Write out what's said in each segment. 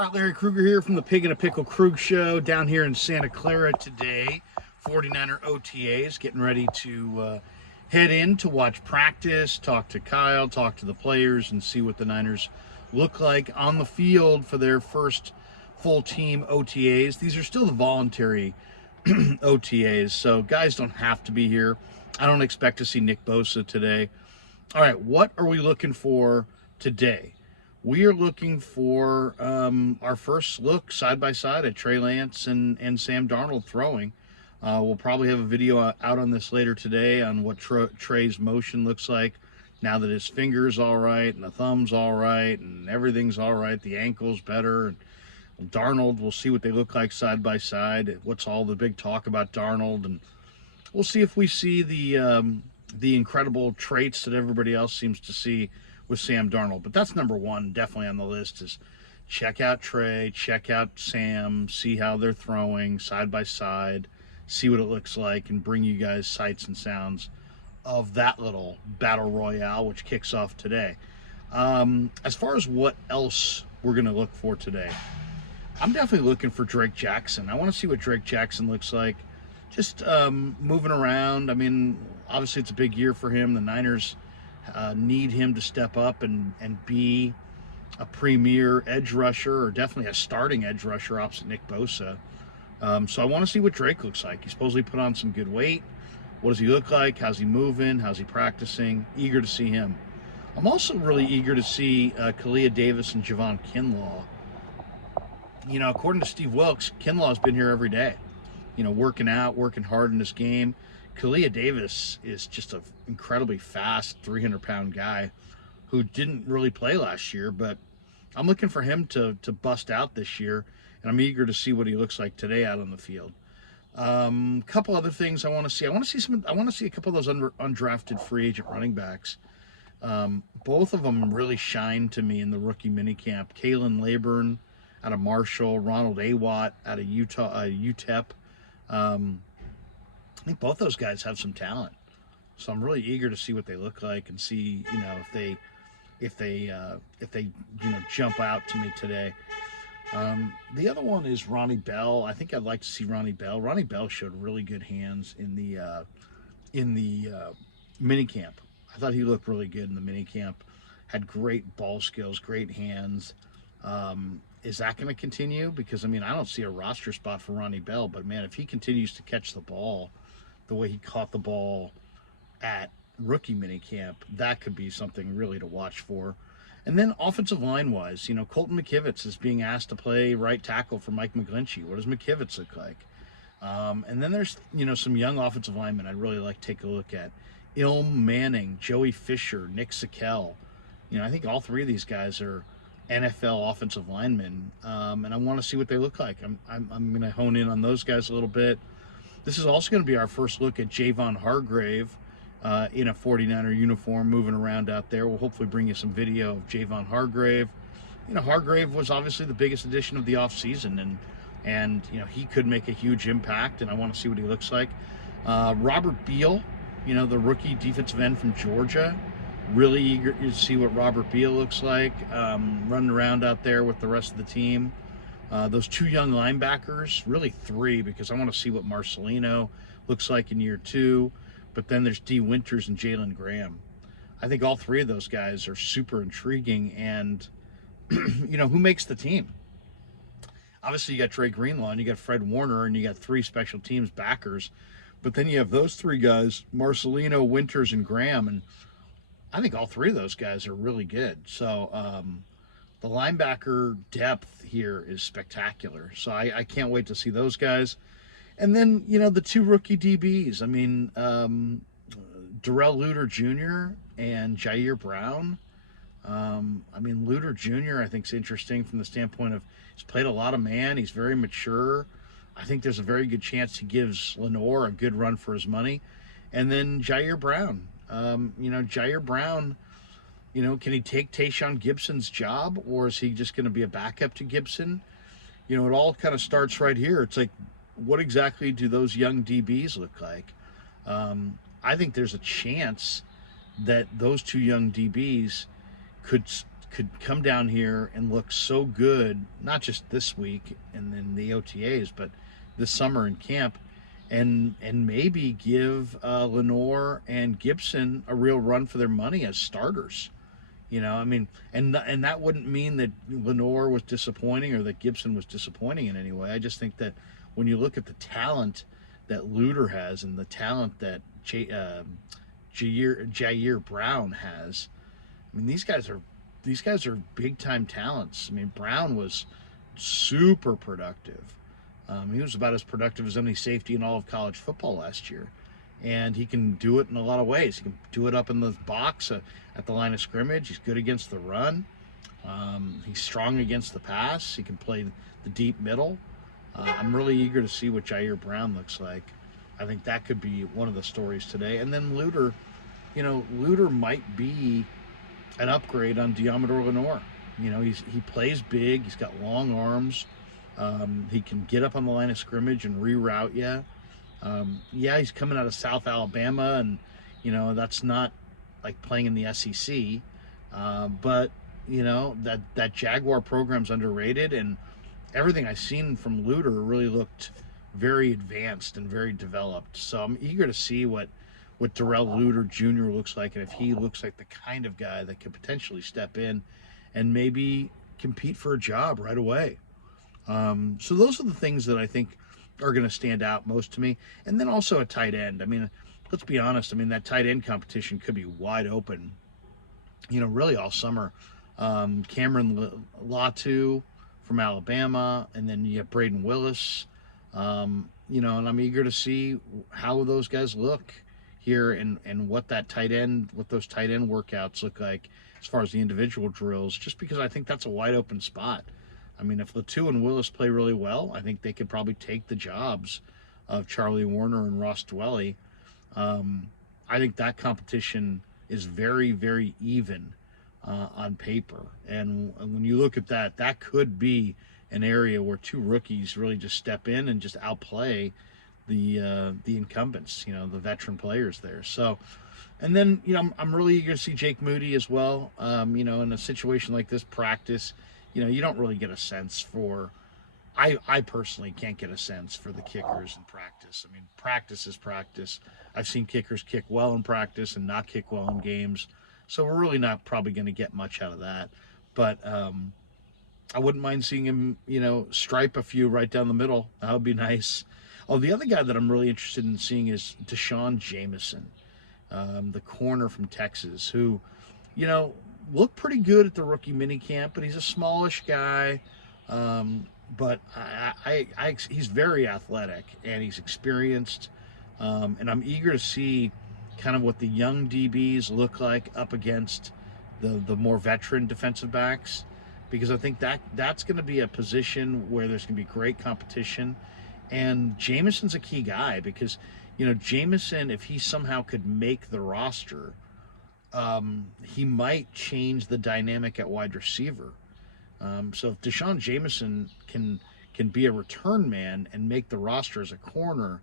All right, Larry Krueger here from the Pig and a Pickle Krug Show down here in Santa Clara today. 49er OTAs getting ready to head in to watch practice, talk to Kyle, talk to the players, and see what the Niners look like on the field for their first full team OTAs. These are still the voluntary OTAs, so guys don't have to be here. I don't expect to see Nick Bosa today. All right, what are we looking for today? We are looking for our first look side by side at Trey Lance and Sam Darnold throwing. We'll probably have a video out on this later today on what Trey's motion looks like now that his finger's all right and the thumb's all right and everything's all right. The ankle's better. And Darnold, we'll see what they look like side by side. What's all the big talk about Darnold, and we'll see if we see the incredible traits that everybody else seems to see with Sam Darnold. But that's number one, definitely on the list, is check out Trey, check out Sam, see how they're throwing side by side, see what it looks like, and bring you guys sights and sounds of that little battle royale, which kicks off today. As far as what else we're going to look for today, I'm definitely looking for Drake Jackson. I want to see what Drake Jackson looks like. Just moving around. I mean, obviously it's a big year for him. The Niners need him to step up and be a premier edge rusher, or definitely a starting edge rusher opposite Nick Bosa. So I want to see what Drake looks like. He supposedly put on some good weight. What does he look like? How's he moving? How's he practicing? Eager to see him. I'm also really eager to see Kalia Davis and Javon Kinlaw. You know, according to Steve Wilkes, Kinlaw's been here every day, you know, working out, working hard in this game. Kalia Davis is just an incredibly fast 300-pound guy who didn't really play last year, but I'm looking for him to bust out this year, and I'm eager to see what he looks like today out on the field. Couple other things I want to see. I want to see a couple of those undrafted free agent running backs. Both of them really shined to me in the rookie minicamp. Kalen Laburn out of Marshall, Ronald Awatt out of UTEP. I think both those guys have some talent, so I'm really eager to see what they look like and see, you know, if they jump out to me today. The other one is Ronnie Bell. I think I'd like to see Ronnie Bell. Ronnie Bell showed really good hands in the minicamp. I thought he looked really good in the minicamp. Had great ball skills, great hands. Is that going to continue? Because, I mean, I don't see a roster spot for Ronnie Bell, but, man, if he continues to catch the ball the way he caught the ball at rookie minicamp, that could be something really to watch for. And then offensive line-wise, you know, Colton McKivitz is being asked to play right tackle for Mike McGlinchey. What does McKivitz look like? And then there's, you know, some young offensive linemen I'd really like to take a look at. Ilm Manning, Joey Fisher, Nick Sakel. You know, I think all three of these guys are NFL offensive linemen, and I want to see what they look like. I'm going to hone in on those guys a little bit. This is also going to be our first look at Javon Hargrave in a 49er uniform moving around out there. We'll hopefully bring you some video of Javon Hargrave. You know, Hargrave was obviously the biggest addition of the offseason, and you know, he could make a huge impact, and I want to see what he looks like. Robert Beal, you know, the rookie defensive end from Georgia. Really eager to see what Robert Beal looks like, running around out there with the rest of the team. Those two young linebackers, really three, because I want to see what Marcelino looks like in year two. But then there's D. Winters and Jalen Graham. I think all three of those guys are super intriguing, and, you know, who makes the team? Obviously, you got Trey Greenlaw, and you got Fred Warner, and you got three special teams backers. But then you have those three guys, Marcelino, Winters, and Graham, and I think all three of those guys are really good. So the linebacker depth here is spectacular. So I can't wait to see those guys. And then, you know, the two rookie DBs. I mean, Darrell Luter Jr. and Jair Brown. I mean, Luter Jr. I think is interesting from the standpoint of he's played a lot of man. He's very mature. I think there's a very good chance he gives Lenore a good run for his money. And then Jair Brown. You know, Jair Brown, you know, can he take Tayshaun Gibson's job, or is he just going to be a backup to Gibson? You know, it all kind of starts right here. It's like, what exactly do those young DBs look like? I think there's a chance that those two young DBs could could come down here and look so good, not just this week and then the OTAs, but this summer in camp, and maybe give Lenore and Gibson a real run for their money as starters. I mean, and that wouldn't mean that Lenore was disappointing or that Gibson was disappointing in any way. I just think that when you look at the talent that Luter has and the talent that Jair Brown has, I mean, these guys are big time talents. I mean, Brown was super productive. He was about as productive as any safety in all of college football last year. And he can do it in a lot of ways. He can do it up in the box at the line of scrimmage. He's good against the run. He's strong against the pass. He can play the deep middle. I'm really eager to see what Jair Brown looks like. I think that could be one of the stories today. And then Luter, Luter might be an upgrade on Diamador Lenore. He plays big. He's got long arms. He can get up on the line of scrimmage and reroute you. He's coming out of South Alabama, and that's not like playing in the SEC. But that Jaguar program's underrated, and everything I've seen from Luter really looked very advanced and very developed. So I'm eager to see what Darrell Luter Jr. looks like, and if he looks like the kind of guy that could potentially step in and maybe compete for a job right away. So those are the things that I think are going to stand out most to me. And then also a tight end. I mean, let's be honest. I mean, that tight end competition could be wide open, really all summer. Cameron Latu from Alabama, and then you have Braden Willis, and I'm eager to see how those guys look here and what those tight end workouts look like as far as the individual drills, just because I think that's a wide open spot. I mean, if Latu and Willis play really well, I think they could probably take the jobs of Charlie Warner and Ross Dwelly. I think that competition is very, very even on paper. And when you look at that, that could be an area where two rookies really just step in and just outplay the incumbents, the veteran players there. So, and then, I'm really eager to see Jake Moody as well. In a situation like this, practice, you don't really get a sense for, I personally can't get a sense for the kickers in practice. I mean, practice is practice. I've seen kickers kick well in practice and not kick well in games. So we're really not probably going to get much out of that. But I wouldn't mind seeing him, stripe a few right down the middle. That would be nice. Oh, the other guy that I'm really interested in seeing is Deshaun Jameson, the corner from Texas, who, looked pretty good at the rookie minicamp, but he's a smallish guy. But he's very athletic and he's experienced. And I'm eager to see kind of what the young DBs look like up against the more veteran defensive backs, because I think that's going to be a position where there's going to be great competition. And Jameson's a key guy because, Jameson, if he somehow could make the roster, he might change the dynamic at wide receiver. So if Deshaun Jameson can be a return man and make the roster as a corner,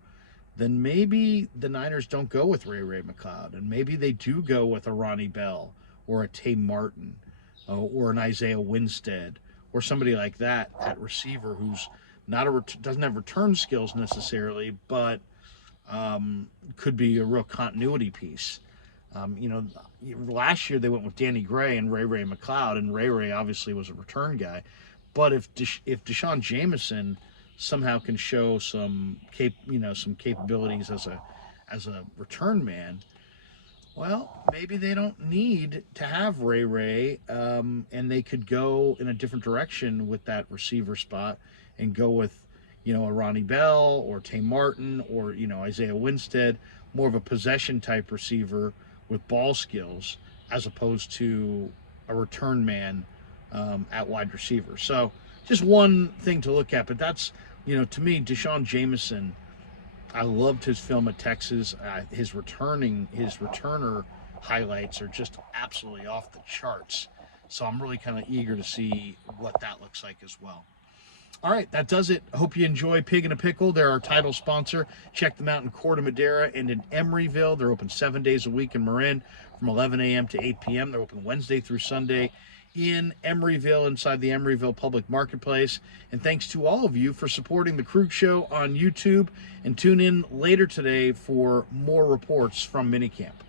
then maybe the Niners don't go with Ray McCloud, and maybe they do go with a Ronnie Bell or a Tay Martin or an Isaiah Winstead or somebody like that at receiver who's doesn't have return skills necessarily, but could be a real continuity piece. Last year they went with Danny Gray and Ray McCloud, and Ray obviously was a return guy. But if Deshaun Jameson somehow can show some capabilities as a return man, well, maybe they don't need to have Ray, and they could go in a different direction with that receiver spot and go with, a Ronnie Bell or Tay Martin or, Isaiah Winstead, more of a possession type receiver with ball skills as opposed to a return man at wide receiver. So just one thing to look at, but that's, to me, Deshaun Jameson, I loved his film at Texas. His returner highlights are just absolutely off the charts. So I'm really kind of eager to see what that looks like as well. All right, that does it. I hope you enjoy Pig in a Pickle. They're our title sponsor. Check them out in Corte Madera and in Emeryville. They're open 7 days a week in Marin from 11 a.m. to 8 p.m. They're open Wednesday through Sunday. in Emeryville, inside the Emeryville Public Marketplace. And thanks to all of you for supporting the Krug Show on YouTube. And tune in later today for more reports from minicamp.